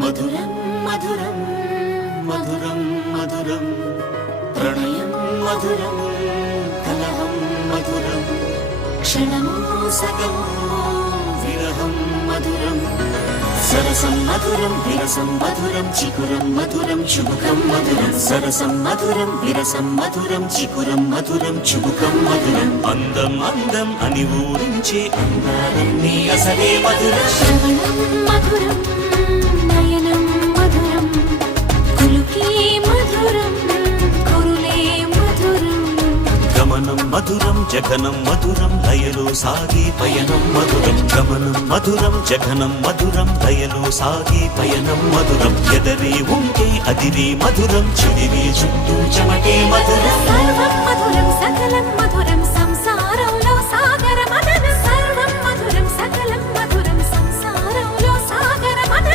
మధురం మధురం మధురం మధురం ప్రణయం మధురం కలహం మధురం క్షణము సగము విరహం మధురం సరసం మధురం విరసం మధురం చికురం మధురం చుబుకం మధురం సరసం మధురం విరసం మధురం చికురం మధురం చుబుకం మధురం అందం అందం అని ఊరించే అందాలన్నీ అసలే మధురం శ్రవణం మధురం నయనం మధురం కులుకే మధురం కురులే మధురం గమనం మధురం జగనం మధురం లయలో సాగే పయనం మధురం గమనం మధురం జగనం మధురం లయలో సాగే పయనం మధురం ఎదరే ఉంటే అదిరే మధురం చెదిరే చుట్టూ చెమటే మధురం సర్వం మధురం సకలం మధురం సంసారం